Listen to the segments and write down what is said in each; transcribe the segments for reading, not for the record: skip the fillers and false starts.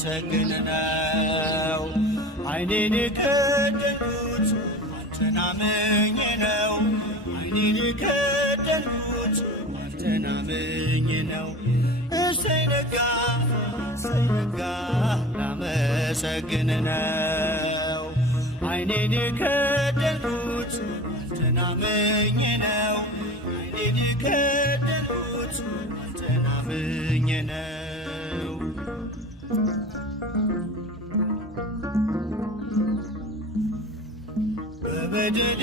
ላመሰግን ነው። ዓይኔን የከደንኩት አንተን አምኜ ነው። ዓይኔን የከደንኩት አንተን አምኜ ነው። እሰይ ነጋ ላመሰግን ነው። ዓይኔን የከደንኩት አንተን አምኜ ነው። ዓይኔን የከደንኩት አንተን አምኜ ነው። በበደሌ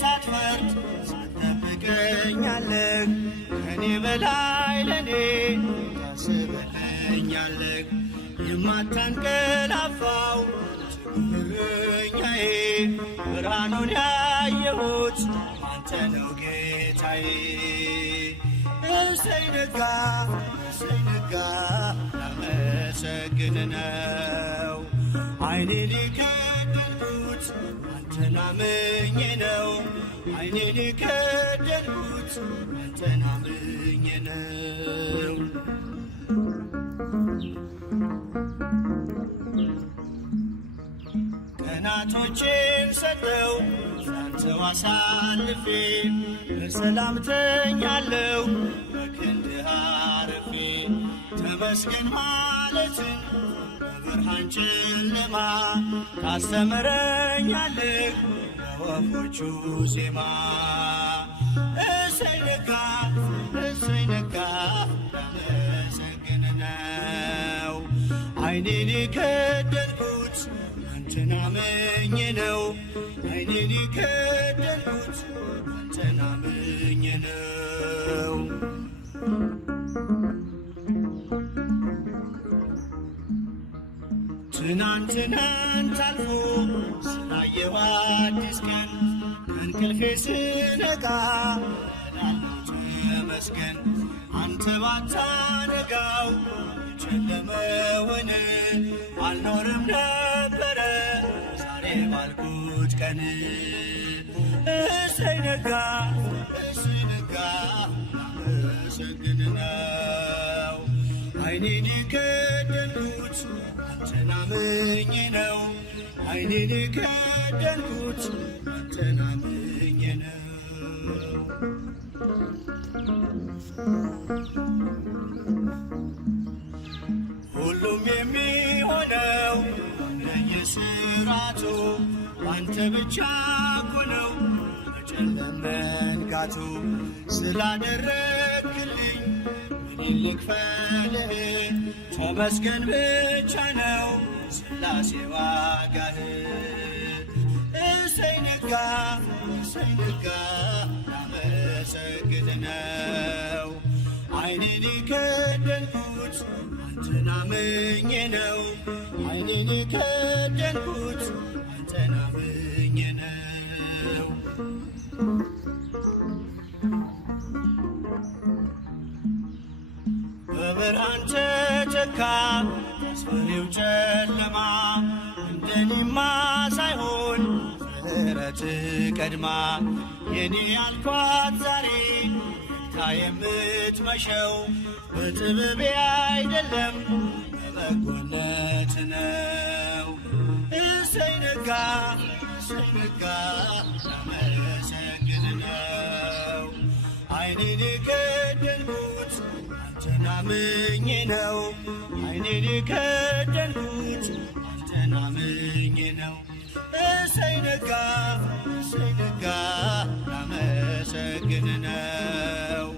ሳትፈርድ ሳትጠብቀኛለህ፣ ከኔ በላይ ለኔ ታስበኛለህ። የማታንቀላፋው እረኛዬ ብርሃኑን ያየሁት አንተ ነው ጌታዬ። እሰይ ነጋ ላመሰግን ነው። ዓይኔን የከደንኩት አንተን አምኜ ነው። ዓይኔን የከደንኩት አንተን አምኜ ነው። ቀናቶቼን ሰጠው ላንተው አሳልፌ፣ በሰላም ተኛለሁ በክንድህ አርፌ። ተመስገን ማለትን በብርሃን ጨለማ ታስተምረኛለህ በወፎቹ ዜማ። እሰይ ነጋ ላመሰግን ነው። ዓይኔን የከደንኩት አንተን አምኜ ነው። ዓይኔን የከደንኩት አንተን አምኜ ነው። ትናንትናን ታልፎ ስላየሁ አዲስ ቀን፣ ከእንቅልፌ ስነቃ እላለሁ ተመስገን። አንተ ባታነጋው የጨለመውን አልኖርም ነበረ ዛሬ ባልኩት ቀን። እሰይ ነጋ ላመሰግን ነው። ዓይኔን የከደንኩት አንተን አምኜ ነው። ዓይኔን የከደንኩት አንተን አምኜ ነው። ሁሉም የሚሆነው እንደየሥርዓቱ አንተ ብቻ እኮ ነው በጨለማ መንጋቱ። ስላደረግክልኝ ምን ልክፈልህ? ተመስገን ብቻ ነው ሥላሴ ዋጋህ። እሰይ ነጋ ላመሰግን ነው። ዓይኔን የከደንኩት አንተን አምኜ ነው። ዓይኔን የከደንኩት አንተን አምኜ ነው። በብርሃን ተተካ አስፈሪው ጨለማ፣ እንደኔማ ሳይሆን ምሕረት ቀድማ። የኔ ያልኳት ዛሬ ነግታ የምትመሸው በጥበቤ አይደለም በበጎነት ነው። እሰይ ነጋ ላመሰግን ነው። ዓይኔን የከደንኩት አንተን አምኜ ነው። ዓይኔን የከደንኩት አንተን አምኜ ነው። እሰይ ነጋ ላመሰግን ነው።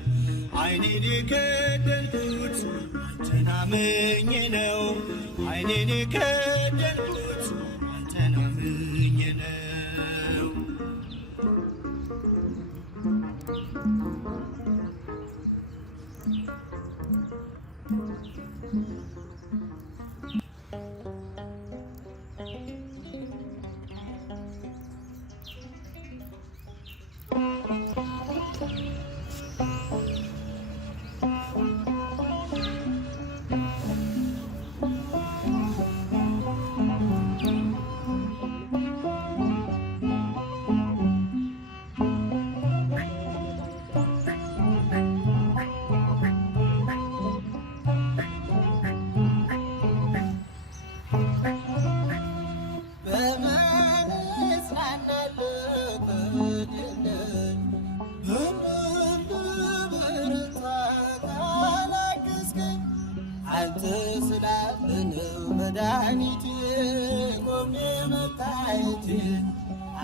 ዓይኔን የከደንኩት አንተን አምኜ ነው። ዓይኔን የከደንኩት አንተን አምኜ ነው።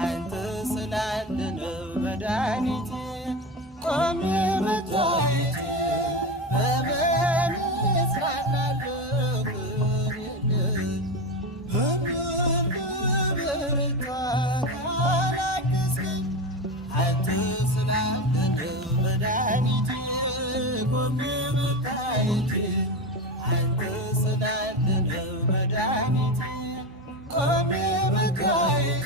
አንተ ስላለ ነው መድኃኒቴ ቆሜ መታየቴ በምን እጽናናለሁ በብርቱ ካላገዝከኝ አንተ ስላለ ነው መድኃኒቴ ቆሜ መታየቴ አንተ ስላለ ነው መድኃኒቴ ቆሜ መታየቴ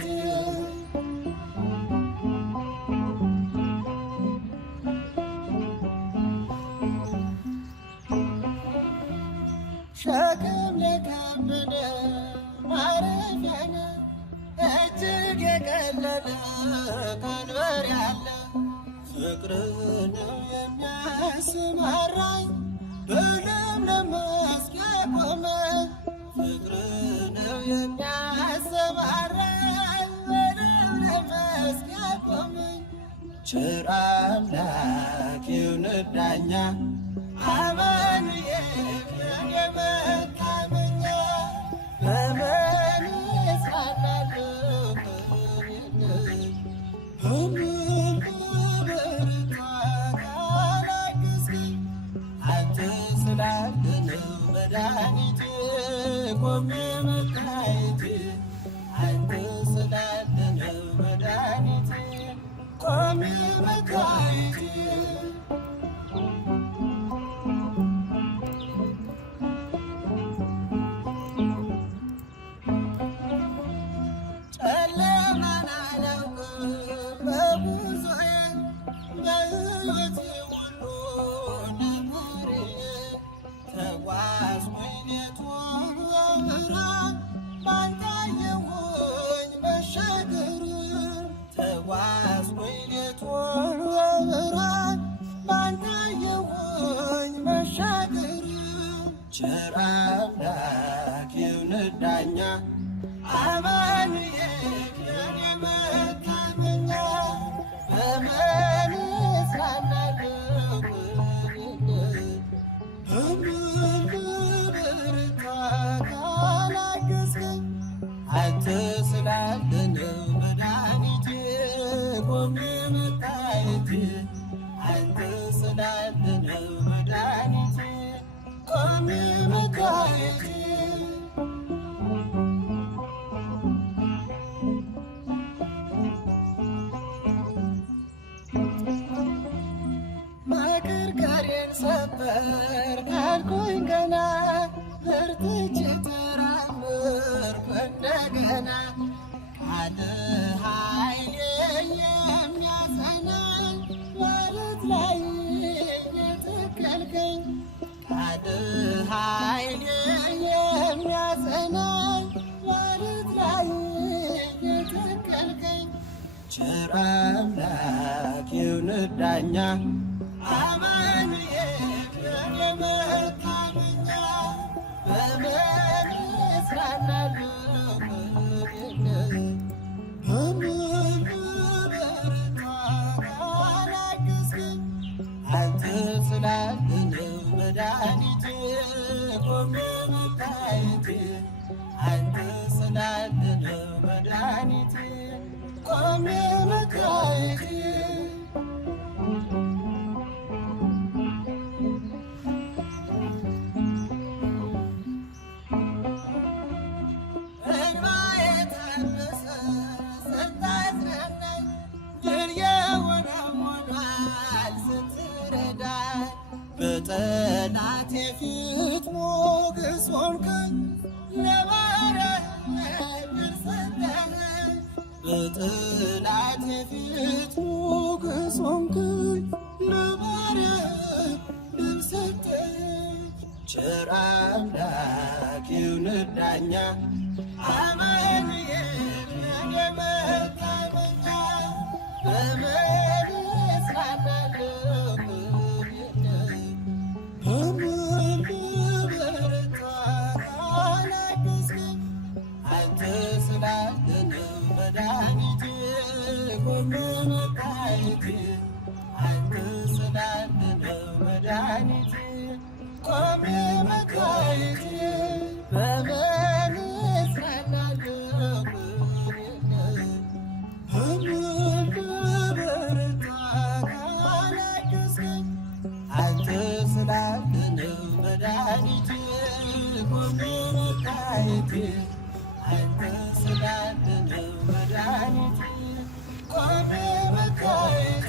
ሸክም ለከበደ ማረፊያ ነህ እጅግ የቀለለ ቀንበር ያለ ፍቅርህ ነው የሚያሰማራኝ በለምለም መስክ ያቆመኝ ፍቅርህ ነው የሚያሰማራኝ በለምለም መስክ ያቆመኝ ቸር አምላክ ይሁንህ ዳኛ አማኑኤል የኔ መታመኛ በምን እጽናናለሁ በምን በብርቱ ካላገዝከኝ አንተ ስላለ ነው መድኃኒቴ ቆሜ መታየቴ አንተ ስላለ ነው መድኃኒቴ ቆሜ መታየቴ ቸር አምላክ ይሁንህ ዳኛ አማኑኤል የኔ መታመኛ በምን እጽናናለሁ በምን በብርቱ ካላገዝከኝ አንተ ስላለ ነው መድኃኒቴ ቆሜ መታየቴ አንተ ስላለ ነው መድኃኒቴ ቆሜ መታየቴ ማቀርቀሬን ሰበር ካልኩኝ ገና በርትቼ ተራመድኩ እንደገና ቃልህ ኃይሌ የሚያጸናኝ ማለት ላይ የተከልከኝ ቃልህ ኃይሌ የሚያጸናኝ ማለት ላይ የተከልከኝ ቸር አምላክ ይሁንህ ዳኛ አማኑኤል የኔ መታመኛ በምን እጽናናለሁ በምን በብርቱ ካላገዝከኝ አንተ ስላለ ነው መድኃኒቴ ቆሜ መታየቴ አንተ ስላለ ነው መድኃኒቴ ቆሜ መታየቴ በጠላቴ ፊት ሞገስ ሆንከኝ ለባሪያህ ድል ሰጠኸኝ በጠላቴ ፊት ሞገስ ሆንከኝ ለባሪያህ ድል ሰጠኸኝ ቸር አምላክ ይሁንህ ዳኛ አማኑኤል የኔ መታመኛ በምን እጽናናለሁ በምን በብርቱ ካላገዝከኝ አንተ ስላለ ነው መድኃኒቴ ቆሜ መታየቴ አንተ ስላለ ነው መድኃኒቴ ቆሜ መታየቴ በምን እጽናናለሁ ቆሜ መታየት አንተ ስላለ ነው መድኃኒቴ ቆሜ መታየት